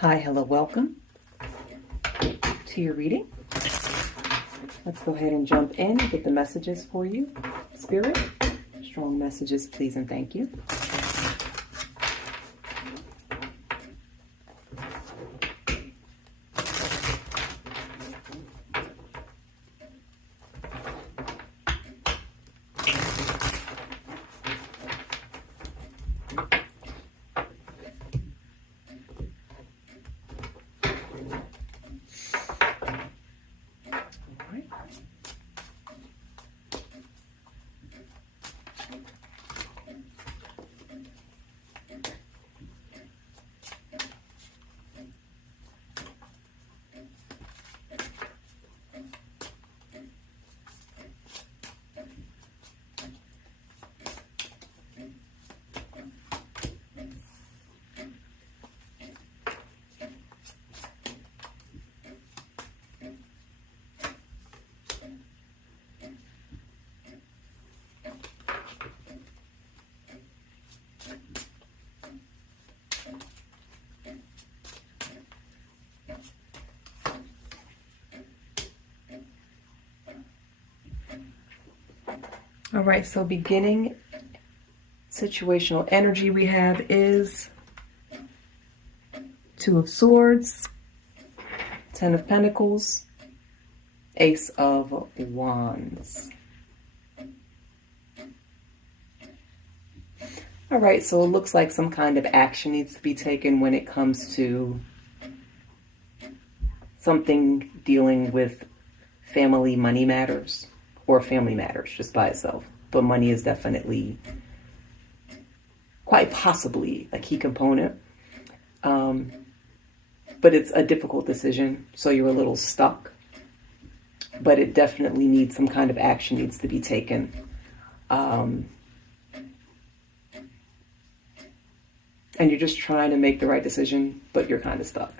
Hi, hello, welcome to your reading. Let's go ahead and jump in and get the messages for you. Spirit, strong messages, please and thank you. All right, so beginning situational energy we have is Two of Swords, Ten of Pentacles, Ace of Wands. All right, so it looks like some kind of action needs to be taken when it comes to something dealing with family money matters. Or family matters just by itself. But money is definitely, quite possibly, a key component. But it's a difficult decision, so you're a little stuck. But it definitely needs some kind of action needs to be taken. And you're just trying to make the right decision, but you're kind of stuck.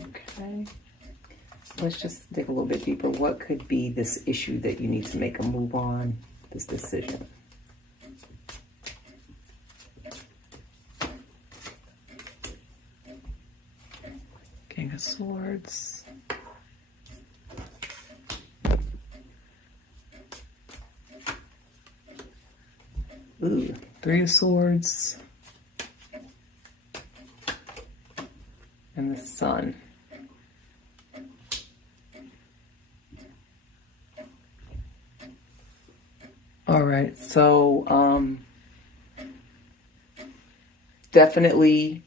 Okay. Let's just dig a little bit deeper. What could be this issue that you need to make a move on, this decision? King of Swords. Ooh, Three of Swords. And the Sun. All right, so definitely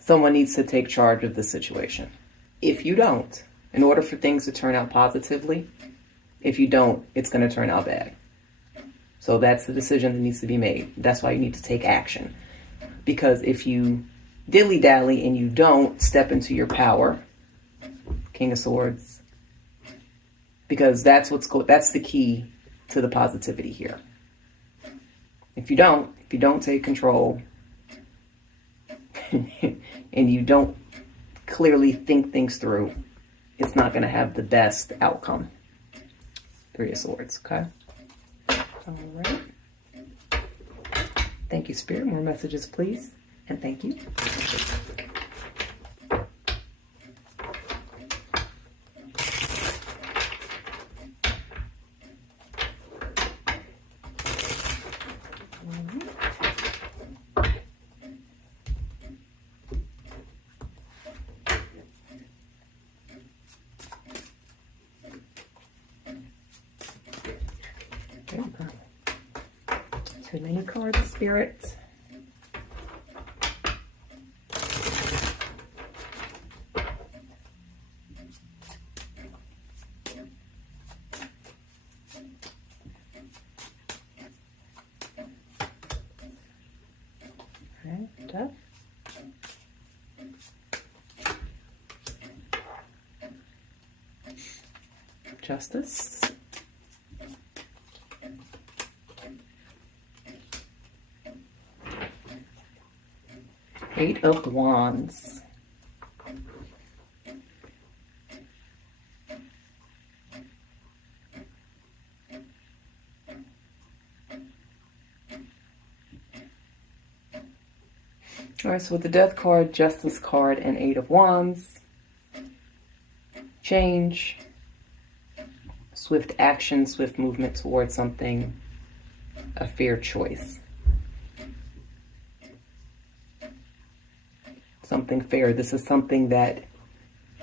someone needs to take charge of the situation. If you don't, in order for things to turn out positively, if you don't, it's going to turn out bad. So that's the decision that needs to be made. That's why you need to take action. Because if you dilly-dally and you don't step into your power, King of Swords, because that's the key to the positivity here. If you don't take control and you don't clearly think things through, it's not going to have the best outcome. Three of Swords, okay? All right. Thank you, Spirit. More messages, please. And thank you. Too many cards, Spirit. Okay, Death. Justice. Eight of Wands. All right, so with the Death card, Justice card, and Eight of Wands, change, swift action, swift movement towards something, a fair choice. Something fair. This is something that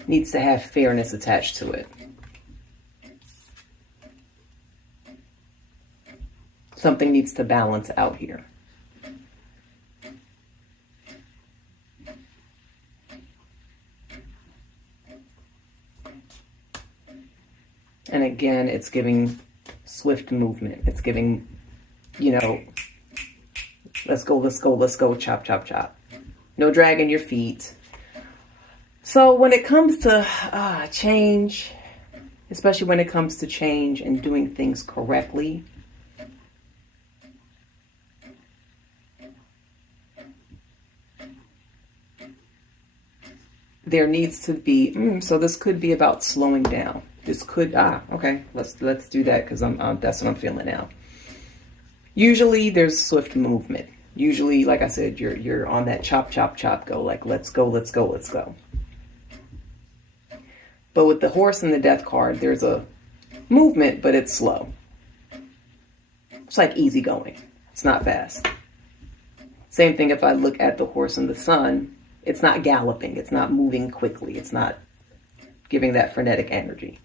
needs to have fairness attached to it. Something needs to balance out here. And again, it's giving swift movement. It's giving, let's go, chop, chop, chop. No dragging your feet. So when it comes to change, especially when it comes to change and doing things correctly, there needs to be, so this could be about slowing down. This could, okay, let's do that because that's what I'm feeling now. Usually there's swift movement. Usually, like I said, you're on that chop, chop, chop, go, like let's go, let's go, let's go. But with the Horse and the Death card, there's a movement, but it's slow. It's like easy going. It's not fast. Same thing if I look at the Horse and the Sun, it's not galloping, it's not moving quickly, it's not giving that frenetic energy.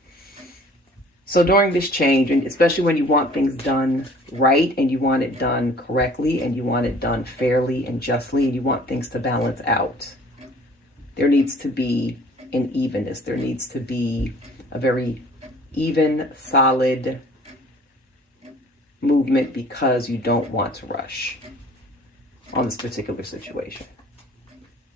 So during this change, and especially when you want things done right and you want it done correctly and you want it done fairly and justly and you want things to balance out, there needs to be an evenness. There needs to be a very even, solid movement because you don't want to rush on this particular situation.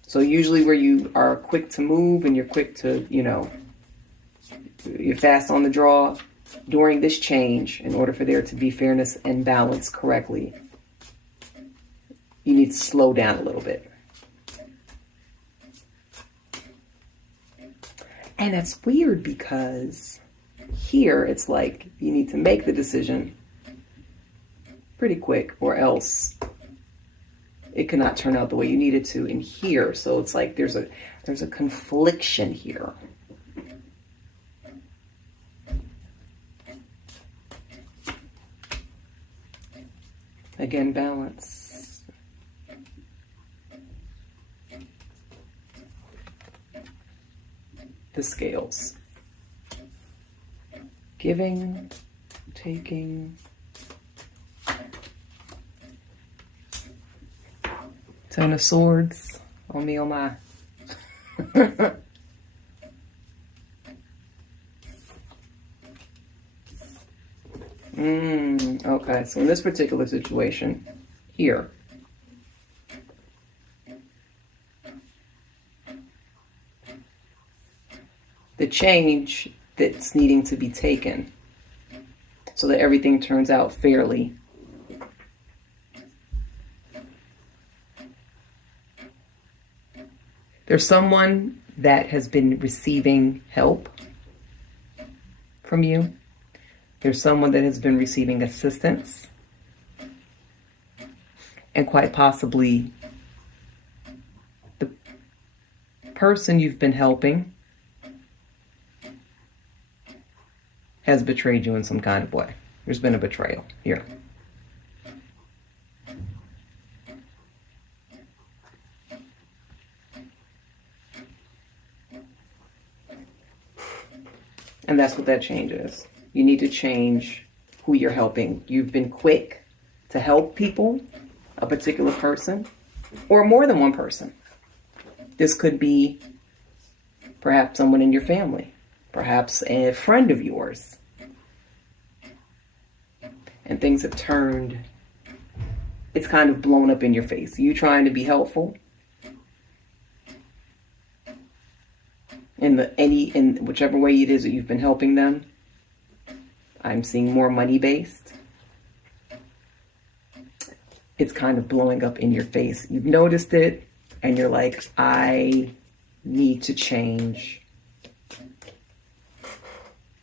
So usually where you are quick to move and you're quick to, you're fast on the draw, during this change, in order for there to be fairness and balance correctly, you need to slow down a little bit. And that's weird because here it's like you need to make the decision pretty quick or else it cannot turn out the way you need it to in here. So it's like there's a confliction here. Again, balance. The scales. Giving, taking. Ten of Swords. Oh me, oh my. Okay, so in this particular situation, here, the change that's needing to be taken so that everything turns out fairly. There's someone that has been receiving help from you. There's someone that has been receiving assistance. And quite possibly the person you've been helping has betrayed you in some kind of way. There's been a betrayal here. And that's what that change is. You need to change who you're helping. You've been quick to help people, a particular person, or more than one person. This could be perhaps someone in your family, perhaps a friend of yours. And things have turned, it's kind of blown up in your face. You trying to be helpful in whichever way it is that you've been helping them. I'm seeing more money-based. It's kind of blowing up in your face. You've noticed it, and you're like, I need to change.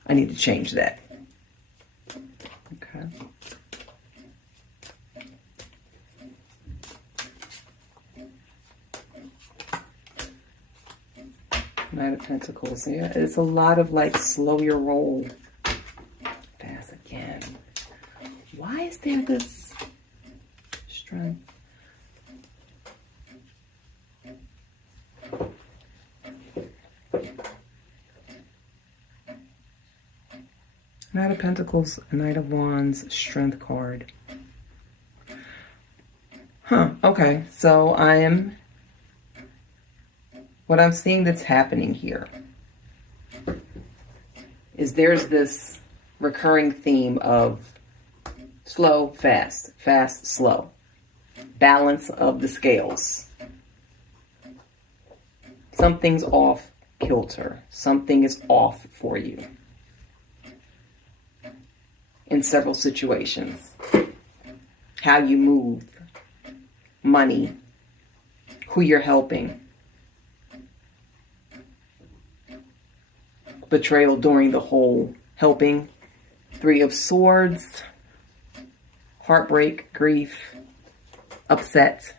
I need to change that. Okay. Knight of Pentacles. Yeah, it's a lot of like slow your roll. Fast again. Why is there this strength? Knight of Pentacles, Knight of Wands, Strength card. Okay, so what I'm seeing that's happening here is there's this recurring theme of slow, fast, fast, slow. Balance of the scales. Something's off kilter. Something is off for you in several situations. How you move, money, who you're helping. Betrayal during the whole helping. 3 of Swords. Heartbreak, grief, upset.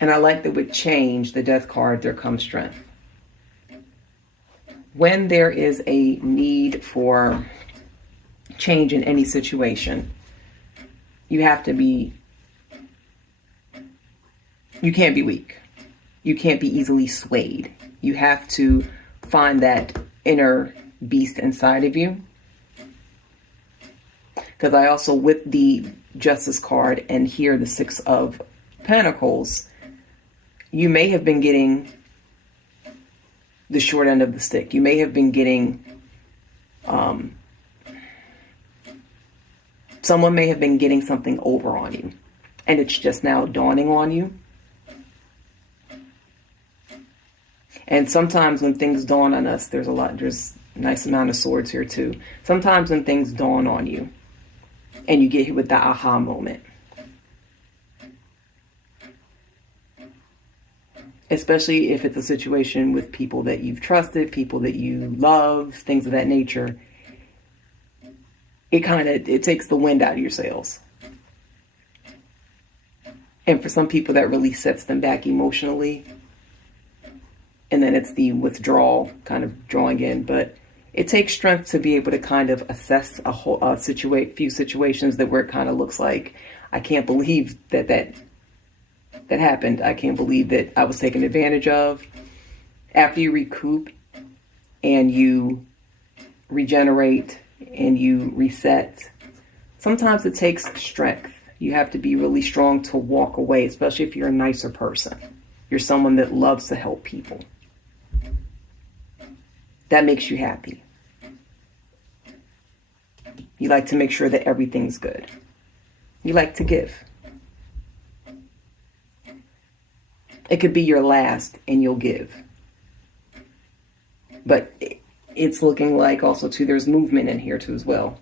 And I like that with change, the Death card, there comes strength. When there is a need for change in any situation, you can't be weak. You can't be easily swayed. You have to find that inner beast inside of you. Because I also, with the Justice card and here the 6 of Pentacles, you may have been getting the short end of the stick. You may have been getting, someone may have been getting something over on you, and it's just now dawning on you. And sometimes when things dawn on us, there's a nice amount of swords here too. Sometimes when things dawn on you, and you get hit with the aha moment, especially if it's a situation with people that you've trusted, people that you love, things of that nature, it takes the wind out of your sails. And for some people that really sets them back emotionally. And then it's the withdrawal, kind of drawing in. But it takes strength to be able to kind of assess few situations where it kind of looks like, I can't believe that happened. I can't believe that I was taken advantage of. After you recoup and you regenerate and you reset, sometimes it takes strength. You have to be really strong to walk away, especially if you're a nicer person. You're someone that loves to help people. That makes you happy. You like to make sure that everything's good. You like to give. It could be your last and you'll give. But it's looking like also too, there's movement in here too as well.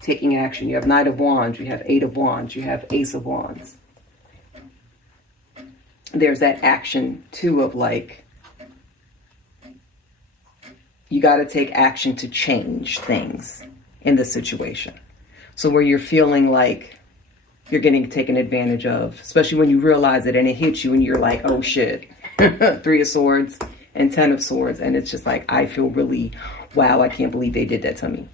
Taking action. You have Knight of Wands, you have 8 of Wands, you have Ace of Wands. There's that action too of like, you got to take action to change things in the situation. So where you're feeling like you're getting taken advantage of, especially when you realize it and it hits you and you're like, oh shit, 3 of Swords and 10 of Swords. And it's just like, I feel really, wow, I can't believe they did that to me.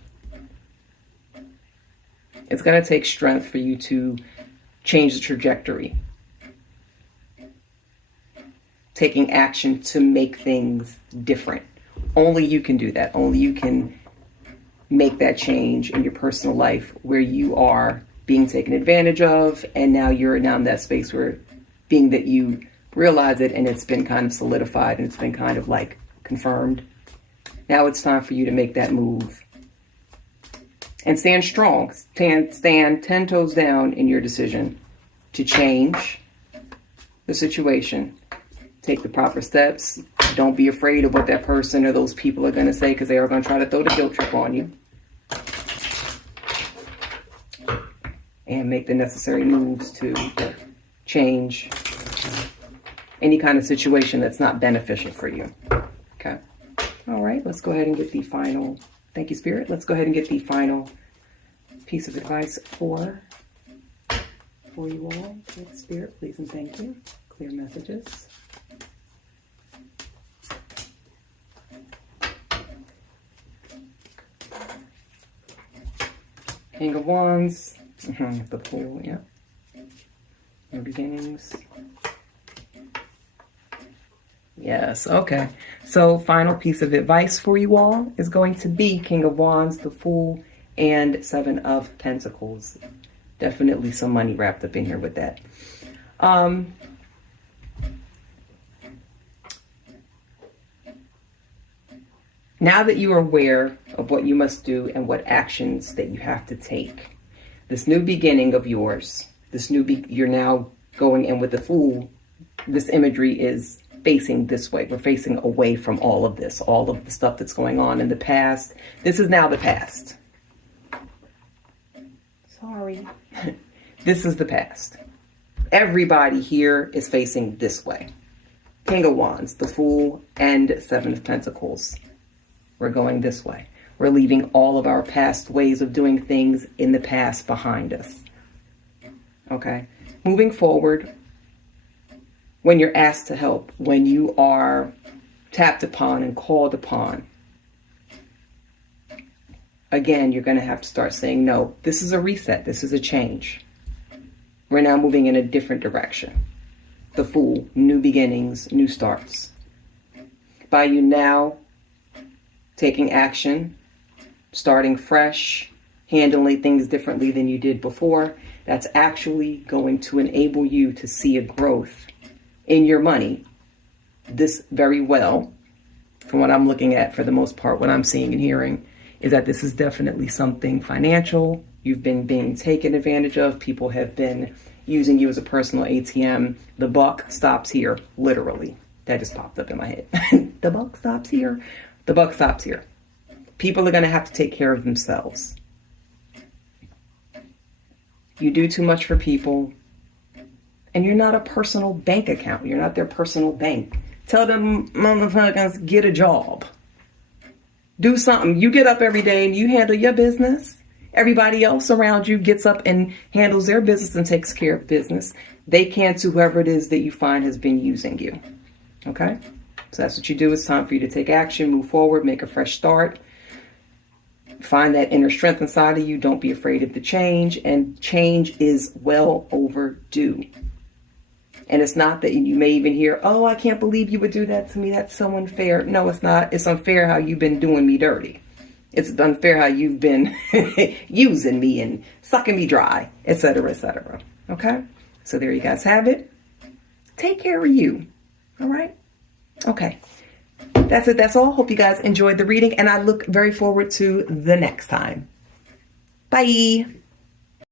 It's going to take strength for you to change the trajectory. Taking action to make things different. Only you can do that. Only you can make that change in your personal life where you are being taken advantage of, and now you're now in that space where being that you realize it and it's been kind of solidified and it's been kind of like confirmed. Now it's time for you to make that move and stand strong. Stand 10 toes down in your decision to change the situation. Take the proper steps. Don't be afraid of what that person or those people are going to say, because they are going to try to throw the guilt trip on you. And make the necessary moves to change any kind of situation that's not beneficial for you. Okay. All right. Let's go ahead and get the final. Thank you, Spirit. Let's go ahead and get the final piece of advice for you all. Take Spirit, please and thank you. Clear messages. King of Wands. The Fool, yeah. New beginnings. Yes, okay. So final piece of advice for you all is going to be King of Wands, the Fool, and Seven of Pentacles. Definitely some money wrapped up in here with that. Now that you are aware of what you must do and what actions that you have to take, this new beginning of yours, you're now going in with the Fool. This imagery is facing this way. We're facing away from all of this, all of the stuff that's going on in the past. This is now the past. Sorry. This is the past. Everybody here is facing this way. King of Wands, the Fool, and Seven of Pentacles. We're going this way. We're leaving all of our past ways of doing things in the past behind us. Okay? Moving forward, when you're asked to help, when you are tapped upon and called upon, again, you're going to have to start saying, no, this is a reset. This is a change. We're now moving in a different direction. The Fool, new beginnings, new starts. By you now taking action, starting fresh, handling things differently than you did before, that's actually going to enable you to see a growth in your money. This very well, from what I'm looking at, for the most part, what I'm seeing and hearing is that this is definitely something financial. You've been being taken advantage of. People have been using you as a personal ATM. The buck stops here, literally. That just popped up in my head. The buck stops here. The buck stops here. People are going to have to take care of themselves. You do too much for people, and you're not a personal bank account. You're not their personal bank. Tell them motherfuckers, get a job. Do something. You get up every day and you handle your business. Everybody else around you gets up and handles their business and takes care of business. They can't to whoever it is that you find has been using you. Okay? So that's what you do. It's time for you to take action, move forward, make a fresh start. Find that inner strength inside of you. Don't be afraid of the change. And change is well overdue. And it's not that you may even hear, oh, I can't believe you would do that to me. That's so unfair. No, it's not. It's unfair how you've been doing me dirty. It's unfair how you've been using me and sucking me dry, etc., etc. Okay? So there you guys have it. Take care of you. All right? Okay. That's it. That's all. Hope you guys enjoyed the reading, and I look very forward to the next time. Bye.